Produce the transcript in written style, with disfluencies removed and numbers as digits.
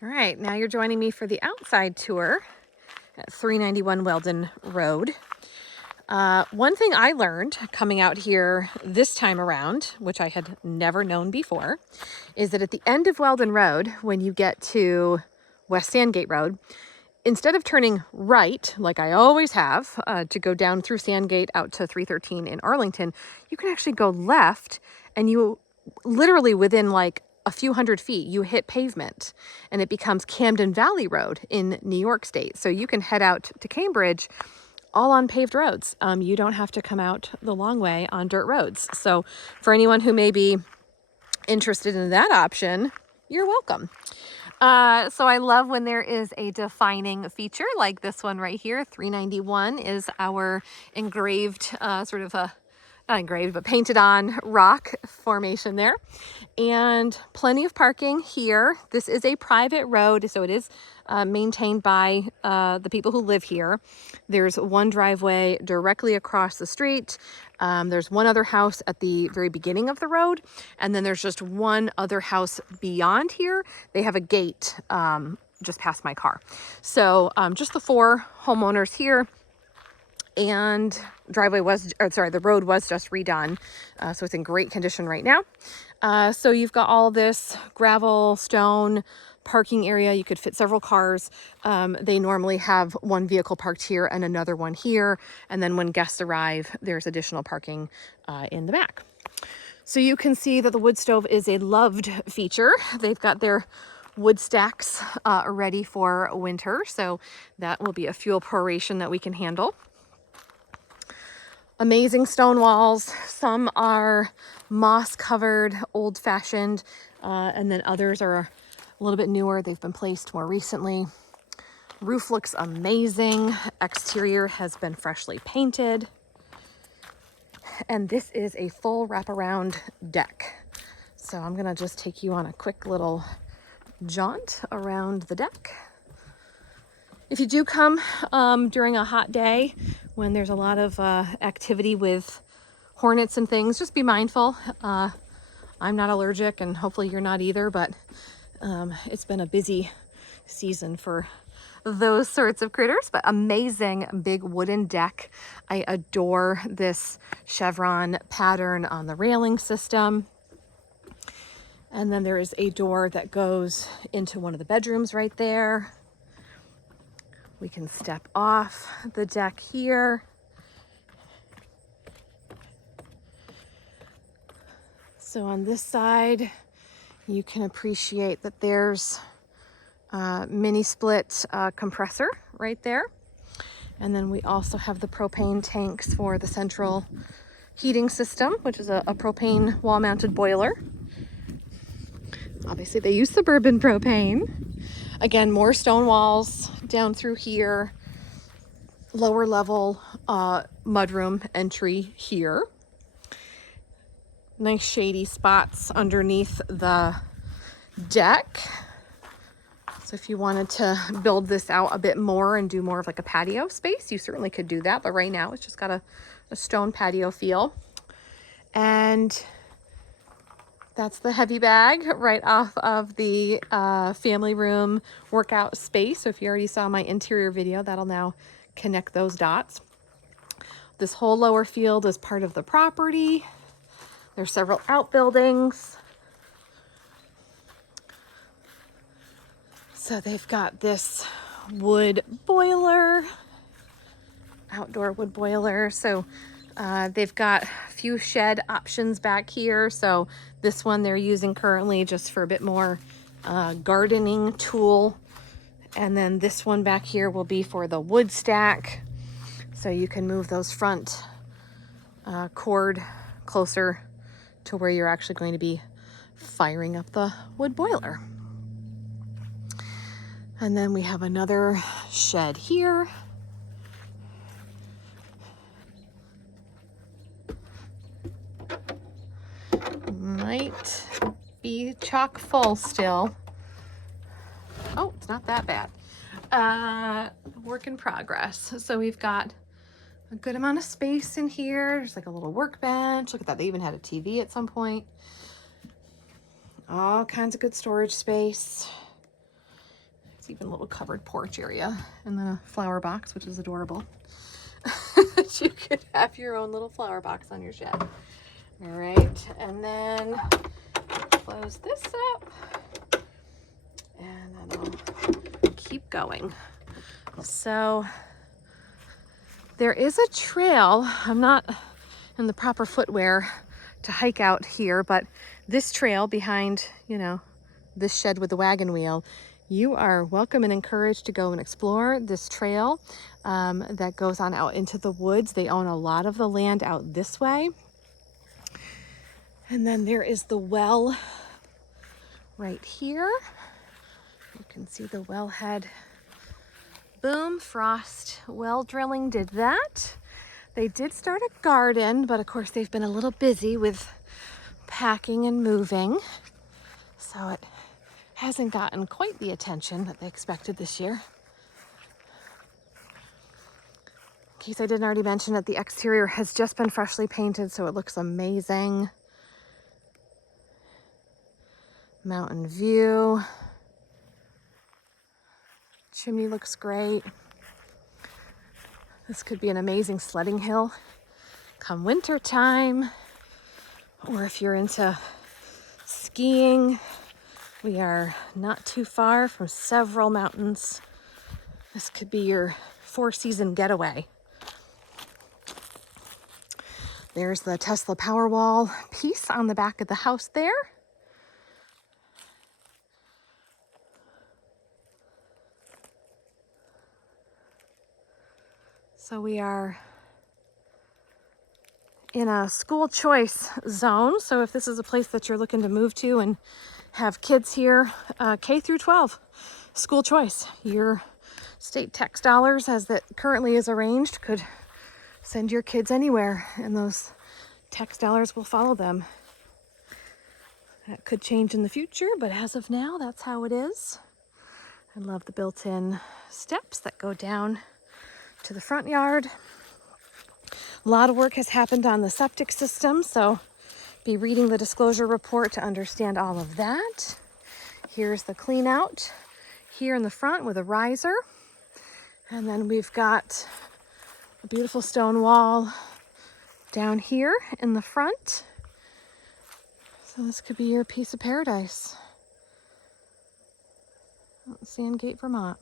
All right, now you're joining me for the outside tour at 391 Weldon Road. One thing I learned coming out here this time around, which I had never known before, is that at the end of Weldon Road, when you get to West Sandgate Road, instead of turning right, like I always have, to go down through Sandgate out to 313 in Arlington, you can actually go left, and you literally within like a few hundred feet, you hit pavement and it becomes Camden Valley Road in New York State. So you can head out to Cambridge all on paved roads. You don't have to come out the long way on dirt roads. So for anyone who may be interested in that option, you're welcome. So I love when there is a defining feature like this one right here. 391 is our engraved, sort of a, not engraved, but painted on rock formation there. And plenty of parking here. This is a private road, so it is maintained by the people who live here. There's one driveway directly across the street. There's one other house at the very beginning of the road, and then there's just one other house beyond here. They have a gate just past my car. So just the four homeowners here. And the road was just redone. So it's in great condition right now. So you've got all this gravel, stone, parking area. You could fit several cars. They normally have one vehicle parked here and another one here. And then when guests arrive, there's additional parking in the back. So you can see that the wood stove is a loved feature. They've got their wood stacks ready for winter. So that will be a fuel proration that we can handle. Amazing stone walls. Some are moss covered, old fashioned, and then others are a little bit newer. They've been placed more recently. Roof looks amazing. Exterior has been freshly painted. And this is a full wraparound deck. So I'm gonna just take you on a quick little jaunt around the deck. If you do come during a hot day when there's a lot of activity with hornets and things, just be mindful. I'm not allergic, and hopefully you're not either, but it's been a busy season for those sorts of critters. But amazing big wooden deck. I adore this chevron pattern on the railing system. And then there is a door that goes into one of the bedrooms right there. We can step off the deck here. So on this side, you can appreciate that there's a mini split compressor right there. And then we also have the propane tanks for the central heating system, which is a propane wall-mounted boiler. Obviously, they use suburban propane. Again, more stone walls down through here. Lower level mudroom entry here. Nice shady spots underneath the deck. So if you wanted to build this out a bit more and do more of like a patio space, you certainly could do that. But right now it's just got a stone patio feel. And that's the heavy bag right off of the family room workout space. So if you already saw my interior video, that'll now connect those dots. This whole lower field is part of the property. There's several outbuildings. So they've got this wood boiler, outdoor wood boiler. So they've got a few shed options back here. So this one they're using currently just for a bit more gardening tool. And then this one back here will be for the wood stack. So you can move those front cord closer to where you're actually going to be firing up the wood boiler. And then we have another shed here. Might be chock full still. Oh, it's not that bad. Work in progress. So we've got a good amount of space in here. There's like a little workbench. Look at that. They even had a TV at some point. All kinds of good storage space. There's even a little covered porch area and then a flower box, which is adorable. You could have your own little flower box on your shed. All right, and then close this up and then I'll keep going. So there is a trail. I'm not in the proper footwear to hike out here, but this trail behind, you know, this shed with the wagon wheel, you are welcome and encouraged to go and explore this trail that goes on out into the woods. They own a lot of the land out this way. And then there is the well right here. You can see the wellhead. Boom, Frost well drilling did that. They did start a garden, but of course they've been a little busy with packing and moving. So it hasn't gotten quite the attention that they expected this year. In case I didn't already mention it, the exterior has just been freshly painted, so it looks amazing. Mountain view. Chimney looks great. This could be an amazing sledding hill come winter time, or if you're into skiing. We are not too far from several mountains. This could be your 4-season getaway. There's the Tesla Powerwall piece on the back of the house there. So we are in a school choice zone. So if this is a place that you're looking to move to and have kids here, K through 12, school choice. Your state tax dollars, as that currently is arranged, could send your kids anywhere, and those tax dollars will follow them. That could change in the future, but as of now, that's how it is. I love the built-in steps that go down to the front yard. A lot of work has happened on the septic system, so be reading the disclosure report to understand all of that. Here's the clean out here in the front with a riser. And then we've got a beautiful stone wall down here in the front. So this could be your piece of paradise. Sandgate, Vermont.